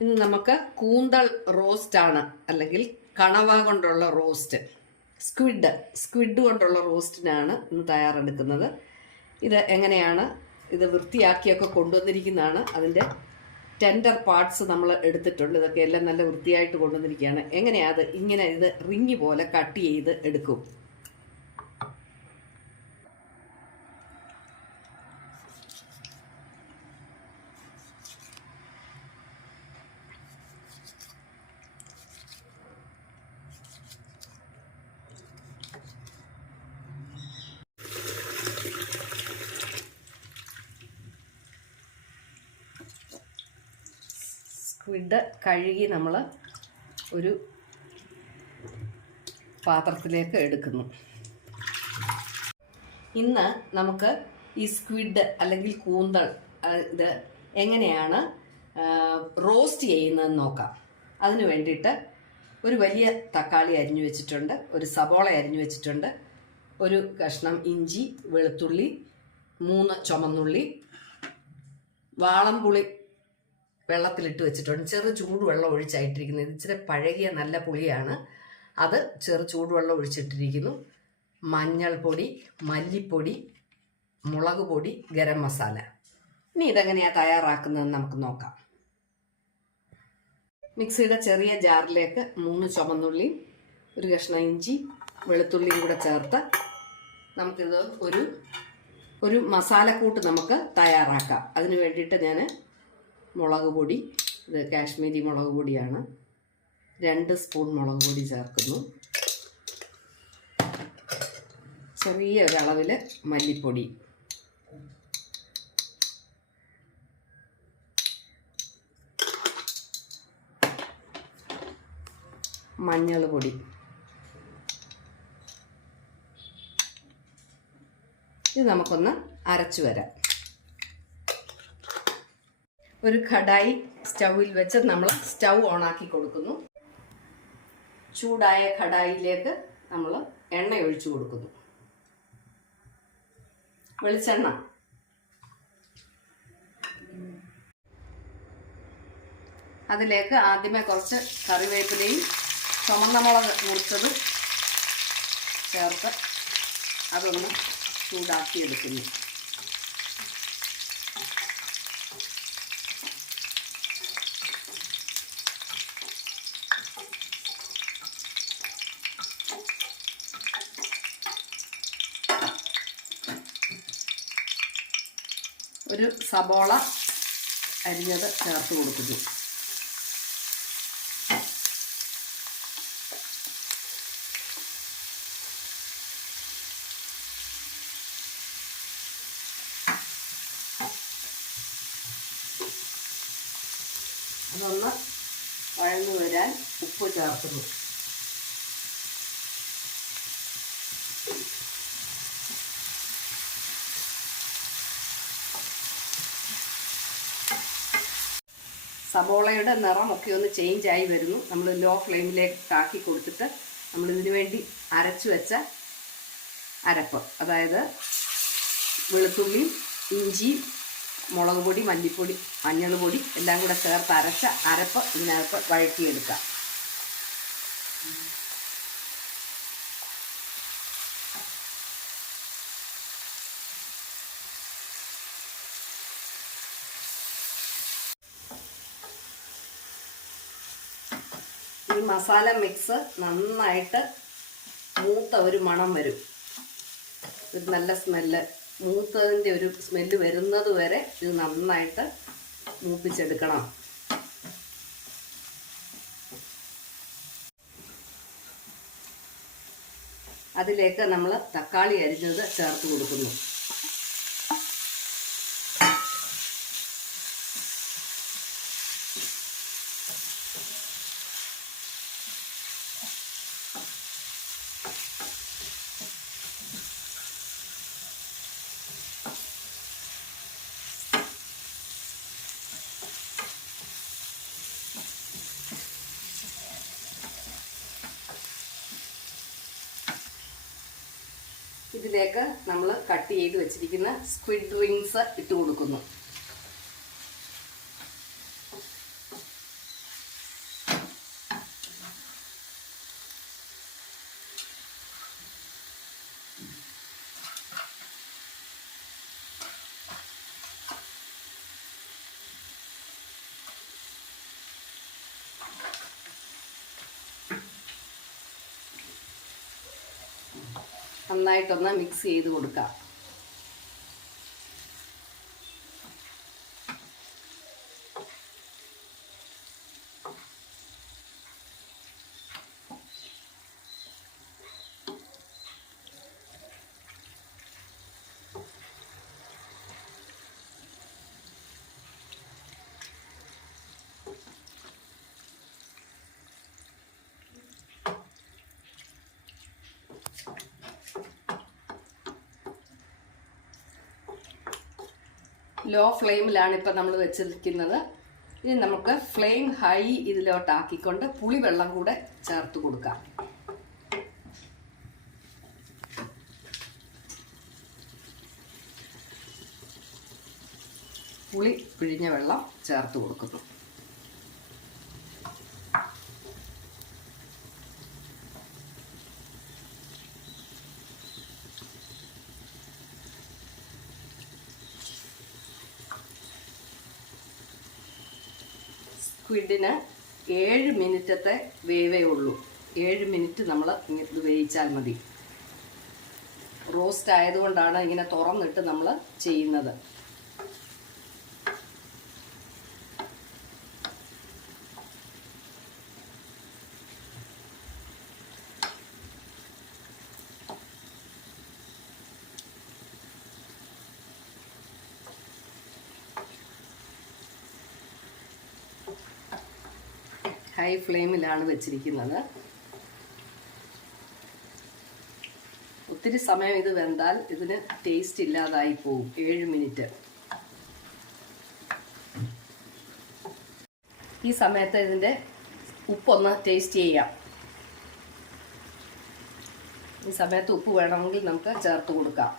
ഇന്ന് നമുക്ക് കൂന്തൾ റോസ്റ്റ് ആണ്. അല്ലെങ്കിൽ കണവ കൊണ്ടുള്ള റോസ്റ്റ്. സ്ക്വിഡ് സ്ക്വിഡ് കൊണ്ടുള്ള റോസ്റ്റിനാണ് ഇന്ന് തയ്യാറെടുക്കുന്നത്. ഇത് എങ്ങനെയാണ്? ഇത് വൃത്തിയാക്കിയൊക്കെ കൊണ്ടുവന്നിരിക്കുന്നതാണ്. അതിന്റെ ടെൻഡർ പാർട്സ് നമ്മൾ എടുത്തിട്ടുണ്ട്. ഇതൊക്കെ എല്ലാം നല്ല വൃത്തിയായിട്ട് കൊണ്ടുവന്നിരിക്കുകയാണ്. എങ്ങനെയാണ് അത് ഇങ്ങനെ ഇത് റിങ് പോലെ കട്ട് ചെയ്ത് എടുക്കും? സ്ക്വിഡ് കഴുകി നമ്മൾ ഒരു പാത്രത്തിലേക്ക് എടുക്കുന്നു. ഇന്ന് നമുക്ക് ഈ സ്ക്വിഡ് അല്ലെങ്കിൽ കൂന്തൾ ഇത് എങ്ങനെയാണ് റോസ്റ്റ് ചെയ്യുന്നതെന്ന് നോക്കാം. അതിന് വേണ്ടിയിട്ട് ഒരു വലിയ തക്കാളി അരിഞ്ഞു വെച്ചിട്ടുണ്ട് ഒരു സബോള അരിഞ്ഞു വെച്ചിട്ടുണ്ട് ഒരു കഷ്ണം ഇഞ്ചി വെളുത്തുള്ളി മൂന്ന് ചുമന്നുള്ളി വാളംപുളി വെള്ളത്തിലിട്ട് വെച്ചിട്ടുണ്ട്. ചെറു ചൂടുവെള്ളം ഒഴിച്ചായിട്ടിരിക്കുന്നത്. ഇച്ചിരി പഴകിയ നല്ല പുളിയാണ്. അത് ചെറു ചൂടുവെള്ളം ഒഴിച്ചിട്ടിരിക്കുന്നു. മഞ്ഞൾപ്പൊടി മല്ലിപ്പൊടി മുളക് പൊടി ഗരം മസാല. ഇനി ഇതെങ്ങനെയാണ് തയ്യാറാക്കുന്നതെന്ന് നമുക്ക് നോക്കാം. മിക്സിയുടെ ചെറിയ ജാറിലേക്ക് മൂന്ന് ചുമന്നുള്ളിയും ഒരു കഷ്ണം ഇഞ്ചി വെളുത്തുള്ളിയും കൂടെ ചേർത്ത് നമുക്കിത് ഒരു ഒരു മസാലക്കൂട്ട് നമുക്ക് തയ്യാറാക്കാം. അതിന് വേണ്ടിയിട്ട് ഞാൻ മുളക് പൊടി ഇത് കാശ്മീരി മുളക് പൊടിയാണ്. രണ്ട് സ്പൂൺ മുളക് പൊടി ചേർക്കുന്നു. ചെറിയ ഒരളവിൽ മല്ലിപ്പൊടി. മഞ്ഞൾ പൊടി. ഇത് നമുക്കൊന്ന് അരച്ചു വരാം. ഒരു കടായി സ്റ്റൗവിൽ വെച്ച് നമ്മൾ സ്റ്റൗ ഓൺ ആക്കി കൊടുക്കുന്നു. ചൂടായ കടായിലേക്ക് നമ്മൾ എണ്ണ ഒഴിച്ചു കൊടുക്കുന്നു. വെളിച്ചെണ്ണ. അതിലേക്ക് ആദ്യമേ കുറച്ച് കറിവേപ്പിലയും ചുമന്ന മുളക് മുറിച്ചത് ചേർത്ത് അതൊന്ന് ചൂടാക്കിയെടുക്കുന്നു. ഒരു സബോള അരിഞ്ഞത് ചേർത്ത് കൊടുക്കുന്നു അതൊന്ന് വഴന്നു വരാൻ ഉപ്പ് ചേർക്കുന്നു സബോളയുടെ നിറമൊക്കെ ഒന്ന് ചേഞ്ച് ആയി വരുന്നു. നമ്മൾ ലോ ഫ്ലെയിമിലേക്ക് ആക്കി കൊടുത്തിട്ട് നമ്മൾ ഇതിനു വേണ്ടി അരച്ചു വെച്ച അരപ്പ്. അതായത് വെളുത്തുള്ളി ഇഞ്ചി മുളക് പൊടി മല്ലിപ്പൊടി മഞ്ഞൾ പൊടി എല്ലാം കൂടെ ചേർത്ത് അരച്ച അരപ്പ് ഇതിനകത്ത് വഴറ്റിയെടുക്കാം. ഈ മസാല മിക്സ് നന്നായിട്ട് മൂത്ത ഒരു മണം വരും. ഒരു നല്ല സ്മെല്ല് മൂത്തതിന്റെ ഒരു സ്മെല്ല് വരുന്നത് വരെ ഇത് നന്നായിട്ട് മൂപ്പിച്ചെടുക്കണം. അതിലേക്ക് നമ്മൾ തക്കാളി അരിഞ്ഞത് ചേർത്ത് കൊടുക്കുന്നു. ഇതിലേക്ക് നമ്മൾ കട്ട് ചെയ്ത് വെച്ചിരിക്കുന്ന സ്ക്വിഡ് റിങ്സ് ഇട്ട് കൊടുക്കുന്നു. നന്നായിട്ടൊന്ന് മിക്സ് ചെയ്ത് കൊടുക്കാം ലോ ഫ്ലെയിമിലാണ് ഇപ്പം നമ്മൾ വെച്ചിരിക്കുന്നത്. ഇനി നമുക്ക് ഫ്ലെയിം ഹൈ ഇതിലോട്ടാക്കിക്കൊണ്ട് പുളിവെള്ളം കൂടെ ചേർത്ത് കൊടുക്കാം. പുളി പിഴിഞ്ഞ വെള്ളം ചേർത്ത് കൊടുക്കുന്നു. സ്ക്വിഡിന് ഏഴ് മിനിറ്റത്തെ വേവേ ഉള്ളൂ. ഏഴ് മിനിറ്റ് നമ്മൾ ഇത് വേവിച്ചാൽ മതി. റോസ്റ്റ് ആയതുകൊണ്ടാണ് ഇങ്ങനെ തുറന്നിട്ട് നമ്മൾ ചെയ്യുന്നത്. ഹൈ ഫ്ലെയിമിലാണ് വെച്ചിരിക്കുന്നത്. ഒത്തിരി സമയം ഇത് വെന്താൽ ഇതിന് ടേസ്റ്റ് ഇല്ലാതായി പോകും ഏഴ് മിനിറ്റ് ഈ സമയത്ത് ഇതിന്റെ ഉപ്പൊന്ന് ടേസ്റ്റ് ചെയ്യാം. ഈ സമയത്ത് ഉപ്പ് വേണമെങ്കിൽ നമുക്ക് ചേർത്ത് കൊടുക്കാം.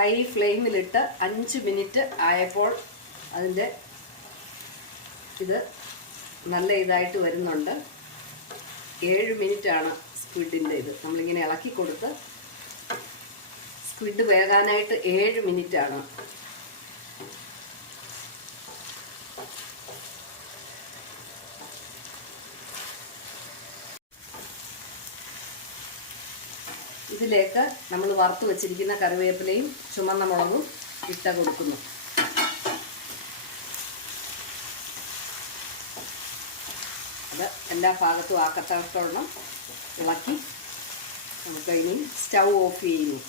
ഹൈ ഫ്ലെയിമിലിട്ട് അഞ്ച് മിനിറ്റ് ആയപ്പോൾ അതിന്റെ ഇത് നല്ല ഇതായിട്ട് വരുന്നുണ്ട്. ഏഴ് മിനിറ്റാണ് സ്ക്വിഡിന്റെ ഇത്. നമ്മളിങ്ങനെ ഇളക്കി കൊടുത്ത് സ്ക്വിഡ് വേകാനായിട്ട് ഏഴ് മിനിറ്റാണ്. ഇതിലേക്ക് നമ്മൾ വറുത്ത് വെച്ചിരിക്കുന്ന കറിവേപ്പിലയും ചുമന്ന മുളകും ഇട്ട കൊടുക്കുന്നു. അത് എല്ലാ ഭാഗത്തും ആക്കത്തോളം ഇളക്കി നമുക്ക് ഇനി സ്റ്റൗ ഓഫ് ചെയ്യുന്നു.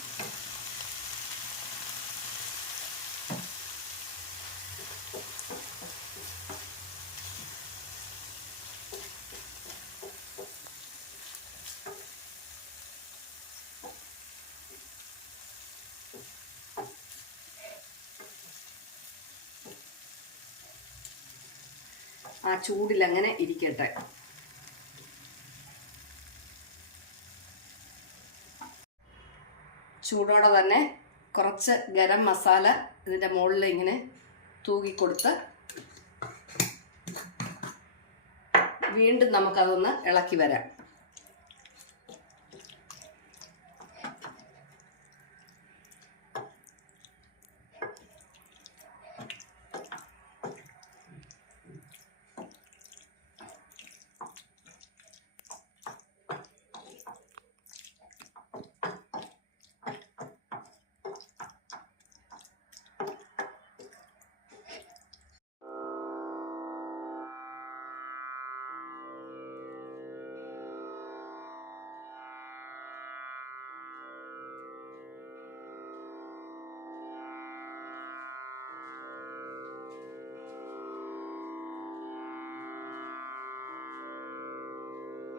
ആ ചൂടിൽ അങ്ങനെ ഇരിക്കട്ടെ. ചൂടോടെ തന്നെ കുറച്ച് ഗരം മസാല ഇതിന്റെ മുകളിൽ ഇങ്ങനെ തൂകിക്കൊടുത്ത് വീണ്ടും നമുക്കതൊന്ന് ഇളക്കി വരാം.